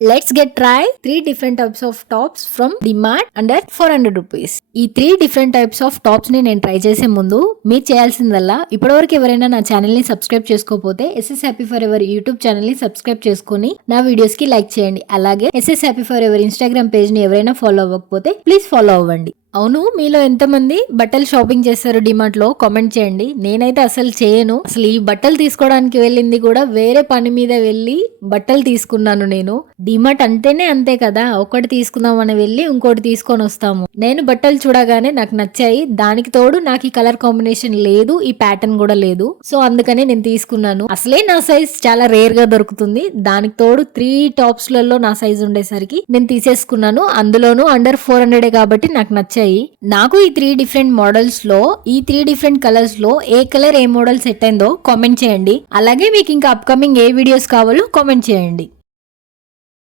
Let's get try 3 different types of tops from DMart under 400 rupees. ఈ 3 different types of tops ని నేను try చేసే ముందు మీరు చేయాల్సిందల్లా ఇప్పటివరకు ఎవరైనా నా ఛానల్ ని సబ్స్క్రైబ్ చేసుకోకపోతే SS happy forever YouTube channel ని సబ్స్క్రైబ్ చేసుకుని నా వీడియోస్ కి లైక్ చేయండి. అలాగే SS happy forever Instagram page ని ఎవరైనా ఫాలో అవ్వకపోతే ప్లీజ్ ఫాలో అవ్వండి. అవును, మీలో ఎంతమంది బట్టలు షాపింగ్ చేస్తారు డిమార్ట్ లో? కామెంట్ చేయండి. నేనైతే అసలు చేయను. అసలు ఈ బట్టలు తీసుకోవడానికి వెళ్ళింది కూడా వేరే పని మీద వెళ్ళి బట్టలు తీసుకున్నాను. నేను డిమార్ట్ అంటేనే అంతే కదా, ఒకటి తీసుకుందాం అని వెళ్ళి ఇంకోటి తీసుకొని వస్తాము. నేను బట్టలు చూడగానే నాకు నచ్చాయి, దానికి తోడు నాకు ఈ కలర్ కాంబినేషన్ లేదు, ఈ ప్యాటర్న్ కూడా లేదు. సో అందుకనే నేను తీసుకున్నాను. అసలే నా సైజ్ చాలా రేర్ గా దొరుకుతుంది, దానికి తోడు 3 టాప్స్ లలో నా సైజ్ ఉండేసరికి నేను తీసేసుకున్నాను. అందులోనూ అండర్ 400 కాబట్టి నాకు నచ్చాయి. నాకు ఈ 3 డిఫరెంట్ మోడల్స్ లో, ఈ 3 డిఫరెంట్ కలర్స్ లో ఏ కలర్ ఏ మోడల్ సెట్ అయిందో కామెంట్ చేయండి. అలాగే మీకు ఇంకా అప్కమింగ్ ఏ వీడియోస్ కావాలో కామెంట్ చేయండి.